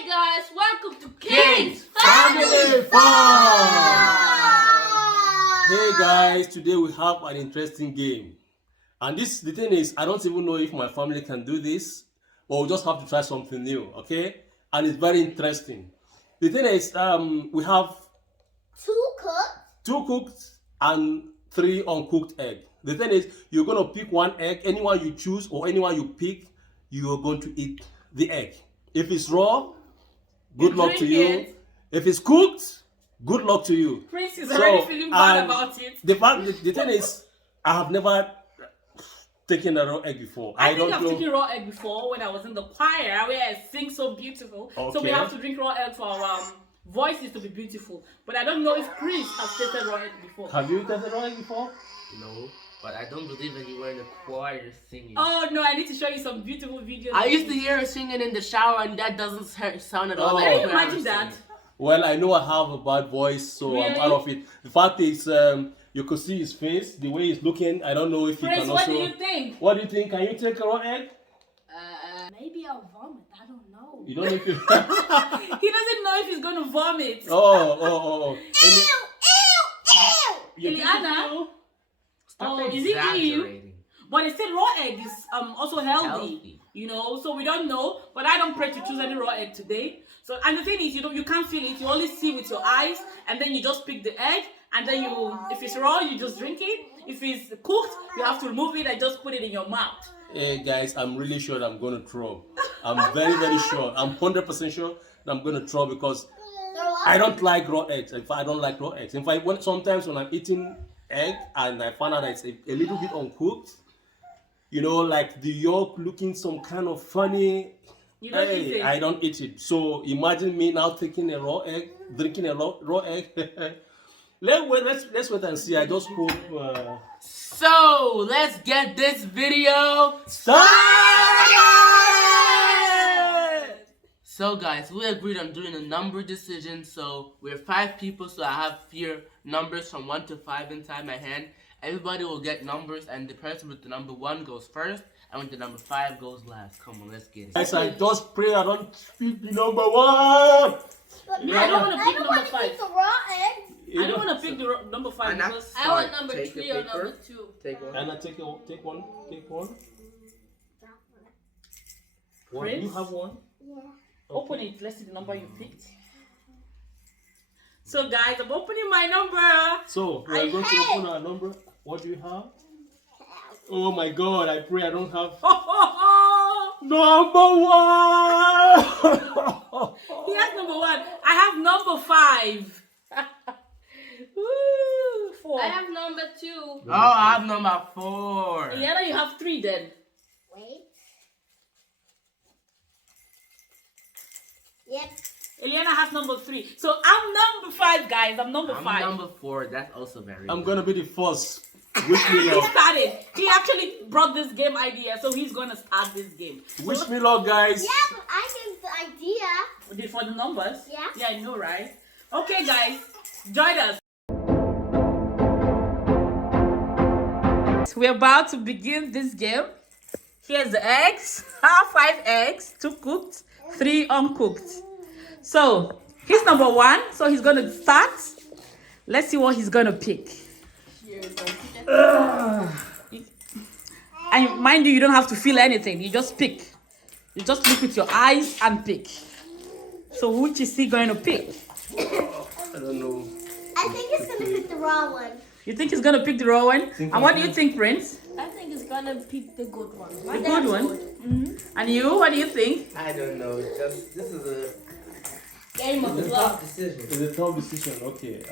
Hey guys, welcome to Kids Family Fun! Hey guys, today we have an interesting game. And the thing is, I don't even know if my family can do this, but we'll just have to try something new, okay? And it's very interesting. The thing is, we have two cooked and 3 uncooked eggs. The thing is, you're going to pick one egg, anyone you choose or anyone you pick, you are going to eat the egg. If it's raw, good luck to you. If it's cooked, good luck to you. Prince is already feeling bad about it. The thing is, I have never taken a raw egg before. I think I've taken raw egg before when I was in the choir where I sing so beautiful. Okay. So we have to drink raw egg for our voices to be beautiful. But I don't know if Prince has tasted raw egg before. Have you tasted raw egg before? No, but I don't believe that you were in the choir singing. Oh no, I need to show you some beautiful videos. I used to hear her singing in the shower and that doesn't sound at all like Can you imagine that? Well, I know I have a bad voice, so really? I'm out of it. The fact is, you could see his face, the way he's looking. I don't know if Prince, he can also... what do you think? What do you think? Can you take a raw egg? Maybe I'll vomit. I don't know. You don't know if you... He doesn't know if he's going to vomit. Oh. Eliana? Stop is it you? exaggerating. But they said raw egg is also healthy, you know, so we don't know. But I don't pray to choose any raw egg today. So, and the thing is, you can't feel it. You only see with your eyes, and then you just pick the egg, and then if it's raw, you just drink it. If it's cooked, you have to remove it and just put it in your mouth. Hey guys, I'm really sure that I'm going to throw. I'm very, very sure. I'm 100% sure that I'm going to throw because I don't like raw eggs. In fact, I don't like raw eggs. In fact, sometimes when I'm eating egg and I find out that it's a little bit uncooked, you know, like the yolk looking some kind of funny, you don't eat it. I don't eat it. So imagine me now taking a raw egg, drinking a raw egg. Let's wait and see. I just hope. So let's get this video started. So guys, we agreed on doing a number decision. So we're 5 people, so I have here numbers from 1 to 5 inside my hand. Everybody will get numbers, and the person with the number 1 goes first, and with the number 5 goes last. Come on, let's get it. Guys, I just pray I don't pick the number 1. I don't want to pick number 5. The raw egg. I don't want to pick the number 5 because I want number 3 or number 2. Take one. Anna, take one. Take one. Prince? You have one? Yeah. Open it. Let's see the number you picked. So guys, I'm opening my number. So we are going to open our number. What do you have? Oh my God! I pray I don't have number 1. He has number 1. I have number 5. Woo, 4. I have number 2. Oh, I have number 4. Eliana, you have 3 then. Wait. Yep. Eliana has number 3. So I'm number 5, guys. I'm number 5. I'm number 4. That's also very I'm good. gonna be the first. Wish me He luck. started. He actually brought this game idea, so he's gonna start this game. Wish me luck, guys. Yeah, but I gave the idea. For the numbers? Yeah. Yeah, I know, right? Okay, guys, join us. We're about to begin this game. Here's the eggs. 5 eggs, 2 cooked, 3 uncooked. So he's number 1, so he's gonna start. Let's see what he's gonna pick. And mind you don't have to feel anything. You just pick. You just look with your eyes and pick. So which is he going to pick? I don't know. I think it's gonna pick the raw one. You think he's gonna pick the raw one? And what do you think, Prince? I think it's gonna pick the good one. The good one. Mm-hmm. And you? What do you think? I don't know. This is a Game of tough love. decision. It's a tough decision. Okay.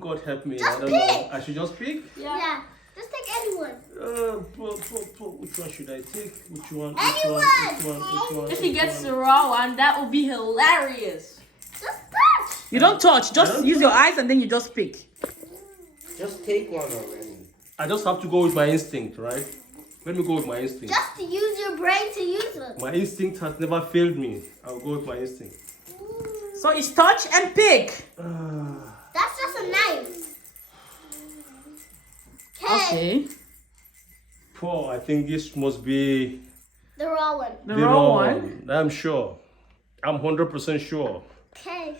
God help me. I don't know. I should just pick. Yeah. Just take anyone. Which one should I take? Which one? If he gets the raw one, that would be hilarious. Just touch. You don't touch. Just use your eyes and then you just pick. Just take one already. I just have to go with my instinct, right? Let me go with my instinct. Just to use your brain to use it. My instinct has never failed me. I'll go with my instinct. So it's touch and pick. That's just a knife. Okay. I think this must be The raw one. The raw one? I'm sure. I'm 100% sure. Okay.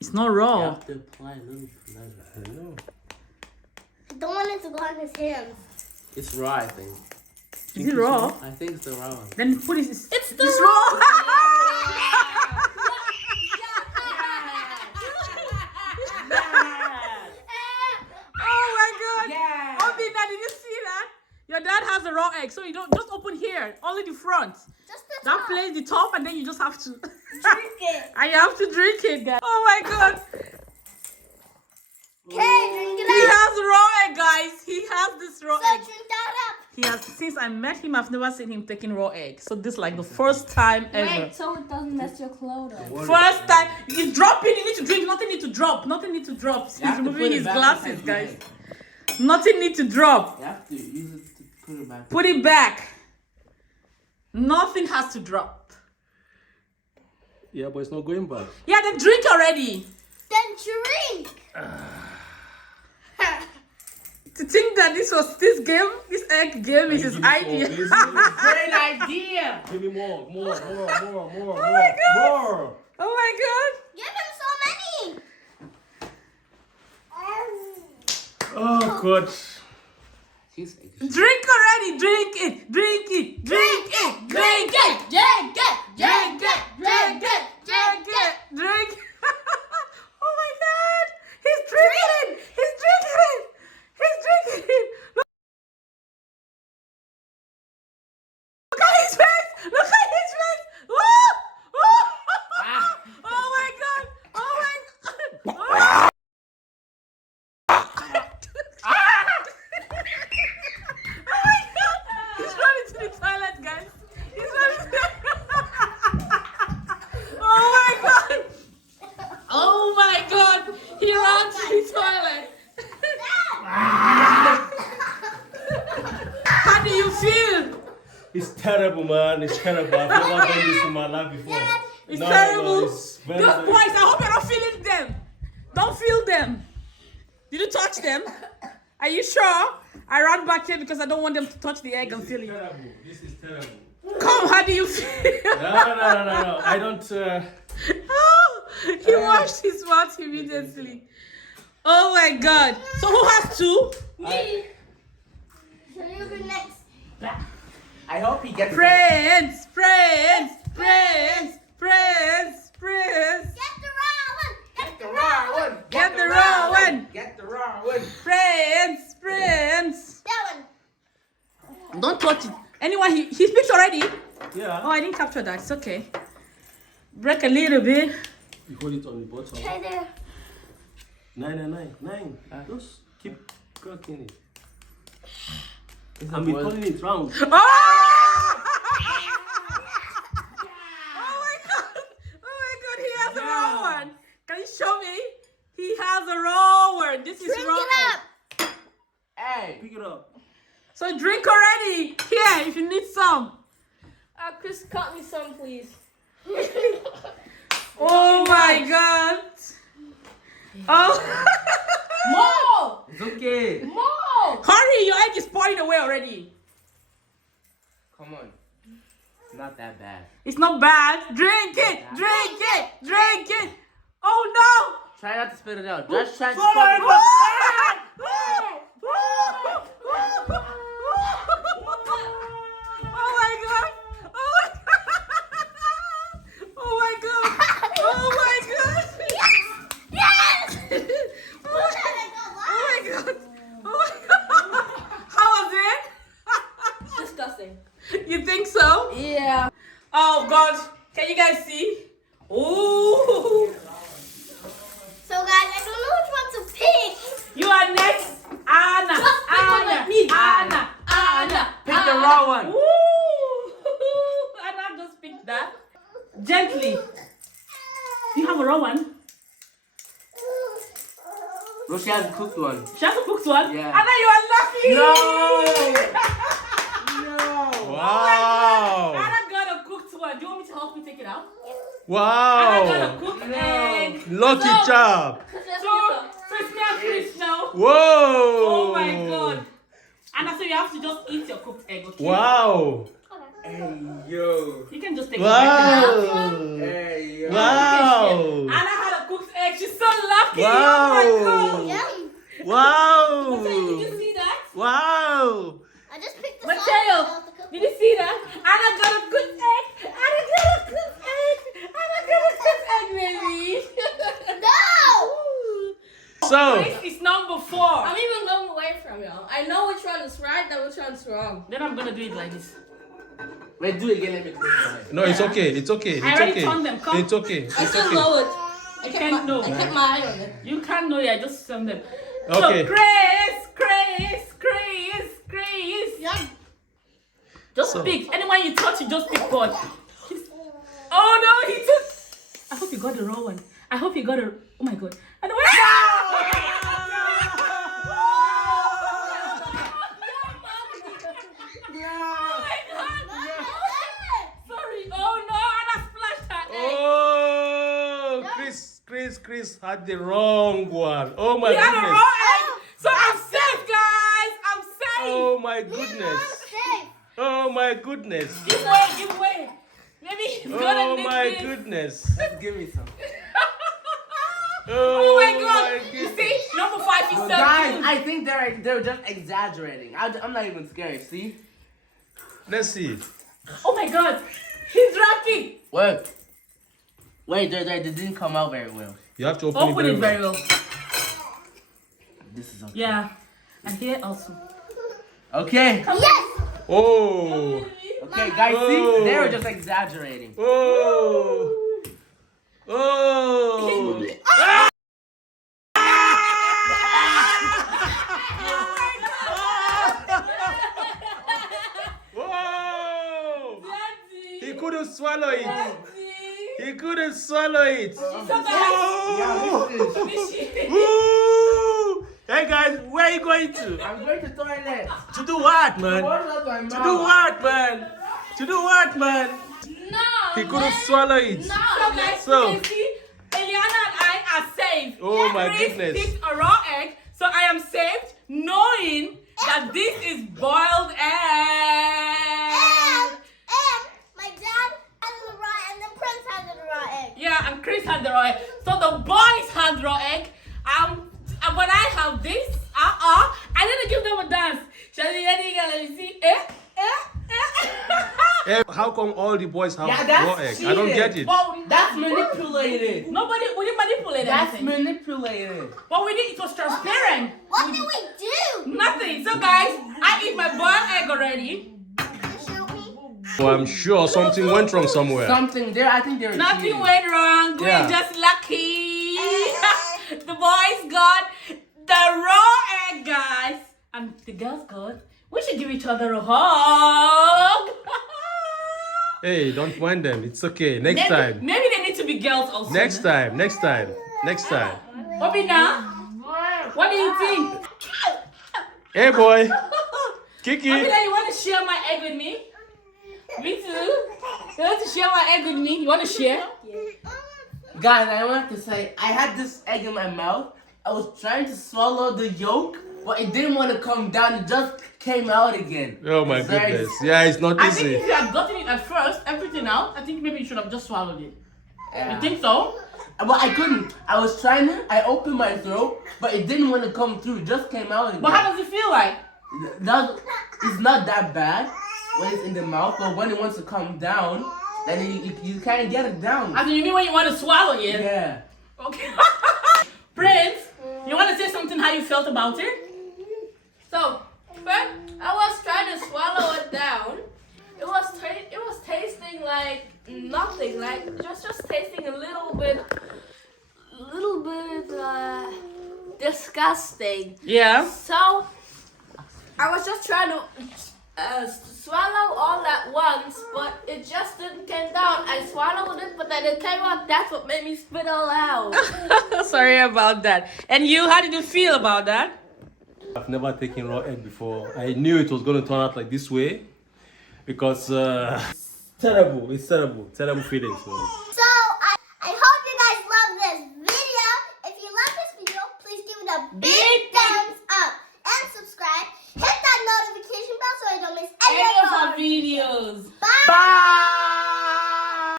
It's not You raw. have to apply a little pleasure. I know. Don't want it to go on his hands. It's raw, I think. Is it raw? I think it's the raw one. Then put it. It's the raw. Oh my God! Yeah. Obina, did you see that? Your dad has a raw egg, so you don't just open here, only the front. Just the That top. plays the top, and then you just have to. Drink it. And you have to drink it, guys. Oh my God! Okay, drink He it up. has raw egg, guys. He has this raw So egg. drink that up. He has. Since I met him, I've never seen him taking raw egg. So this is like the first time ever. Wait, so it doesn't mess your clothes up. First time. He's dropping. You need to drink. Nothing need to drop. Nothing need to drop. You He's have to removing put it his back glasses, inside your guys. head. Nothing need to drop. You have to use it to put it back. Put it back. Nothing has to drop. Yeah, but it's not going back. Yeah, then drink already. Then drink. To think that this egg game is his idea. Great idea! Give me more. Oh my God. More. Oh my God. Give him so many. Oh, God. She's Drink already. Drink it. Drink it. Drink it. Drink it. Drink it. Drink it. Drink it. Drink it. Drink. Oh my God. He's drinking it. He's drinking it. He's drinking it. Look at his face. Look at his face. Woo! Woo! Oh my God. Oh my God. Oh. Oh my God. He's running to the toilet, guys. He's running to Oh my God. Oh my God. He ran to the toilet. How do you feel? It's terrible, man. It's terrible. I've never done this in my life before. It's No, terrible. it's very, Those very- boys, I hope you're not feeling them. Don't feel them. Did you touch them? Are you sure? I ran back here because I don't want them to touch the egg and feel it. Terrible. This is terrible. Come, how do you feel? No. I don't. Oh, he washed his mouth immediately. Oh my God. So who has two? Me. So you be next. I hope he gets Friends. Get the raw one. Get the raw one! Get the raw one. Get the raw one! Friends. That one. Don't touch it. Anyone, he speaks already? Yeah. Oh, I didn't capture that. It's okay. Break a little bit. You hold it on the bottom. Okay, there. 9. Just keep cooking it. It's I'm turning it round. Oh! Oh my God! Oh my God! He has a raw one. Can you show me? He has a raw one. This is Drink raw. it up. Hey! Pick it up. So drink already. Here, if you need some. Chris, cut me some, please. Oh my God! Oh! More! It's okay! More! Hurry! Your egg is pouring away already. Come on. It's not that bad. It's not bad. Drink it. Drink it. Drink it. Oh no! Try not to spit it out. Just try to Oh spit it out. my God! Oh my God! Oh my God! Yes. Oh my God! Oh my God! How was it? Disgusting. You think so? Yeah. Oh God! Can you guys see? Ooh! So guys, I don't know which one to pick. You are next, Anna. Just pick one like me. Anna. Pick the raw one. Woo! Anna, just pick that. Gently. You have a raw one? No, she has a cooked one. She has a cooked one? Yeah. Anna, you are lucky! No! Wow. Anna got a cooked one. Do you want me to help you take it out? And I got a Wow. cooked egg. Lucky So- chap. So it's me and Chris now. Whoa. Oh my god. And I say you have to just eat your cooked egg, okay? Wow. Hey, yo. You can just take a bite and have Wow. one. Hey, yo. Wow. Anna had a cooked egg. She's so lucky. Wow. Oh my god. Yum. Wow. Did you see that? Wow. I just picked the Mateo, sauce. did you see that? Anna got a cooked egg. Anna got a cooked egg. Anna got a cooked egg, baby. No! So, This is number 4. I'm even going away from y'all. I know which one is right and which one's wrong. Then I'm gonna do it like this. Wait, do it again. Let me do it. no, it's okay. It's okay. It's I already okay. turned them. Come. It's okay. I It's still okay. know it. I can't know. kept my eye on it. You can't know it. I just send them. Okay. So Chris. Yum. Just So- pick. Anyone you touch, you just pick one. Oh no, he took. I hope you got the raw one. I hope you got a. Oh my god. I don't Sorry. Oh no, Anna splashed her egg. Oh, Chris had the wrong one. Oh my He had a goodness. raw egg. So I'm safe, guys. I'm safe. Oh my goodness. Safe. Oh my goodness. Give way. Maybe he's gonna Oh need my this. goodness. Give me some. Oh my god. You goodness. see, number 5 is so Guys, good. I think they're just exaggerating. I'm not even scared. See? Let's see. Oh my god. He's lucky. Wait, they didn't come out very well. You have to open, Open it very well. This is okay. Yeah. And here also. Okay. Yes! Oh. Okay, guys, Oh. see? They were just exaggerating. Oh. Oh. Whoa. He couldn't swallow it. He couldn't swallow it. Oh. Ooh. Hey guys, where are you going to? I'm going to toilet. To do what, man? Water out my To mouth. do what, man? To do what, man? No. He couldn't swallow it. So guys, So- you can see, Eliana and I are safe. Oh my Chris goodness. picked a raw egg, so I am saved knowing that this is boiled egg. And my dad had the raw and then Prince had the raw egg. Yeah, and Chris had the raw egg. So the boys had raw egg. And when I have this, I didn't give them a dance. Shall we let me see? How come all the boys have Yeah, that's raw egg? I don't cheating. get it. Well, That's manipulated. we didn't manipulate That's anything. manipulated. What we did, it was transparent. What did we do? Nothing. So guys, I eat my boiled egg already. Show me. Oh, I'm sure something went wrong somewhere. Something there. I think they were Nothing cheating. went wrong. Yeah. We're just lucky. The boys got the raw egg, guys. And the girls got. We should give each other a hug. Hey, don't mind them. It's okay. Next time. Maybe they need to be girls also. Next time. Obina, what do you think? Hey, boy. Kiki. Obina, you want to share my egg with me? Me too. You want to share my egg with me? You want to share? Guys, I want to say, I had this egg in my mouth. I was trying to swallow the yolk, but it didn't want to come down. It just came out again. Oh my It's very- goodness. Yeah, it's not I think easy. if you had gotten it at first, everything out, I think maybe you should have just swallowed it. Yeah. You think so? But I couldn't. I was trying to. I opened my throat, but it didn't want to come through. It just came out again. But how does it feel like? It's not that bad when it's in the mouth, but when it wants to come down, then you can't get it down. I mean, you mean when you want to swallow it? Yeah. Okay. Prince, you want to say something how you felt about it? So, first, I was trying to swallow it down. It was tasting like nothing, like just tasting a little bit disgusting. Yeah. So, I was just trying to swallow all at once, but it just didn't come down. I swallowed it, but then it came out. That's what made me spit all out. Sorry about that. And you, how did you feel about that? I've never taken raw egg before. I knew it was going to turn out like this way because it's terrible. It's terrible feeling. So. So the big thumbs up and subscribe. Hit that notification bell so you don't miss any Any of of our our videos.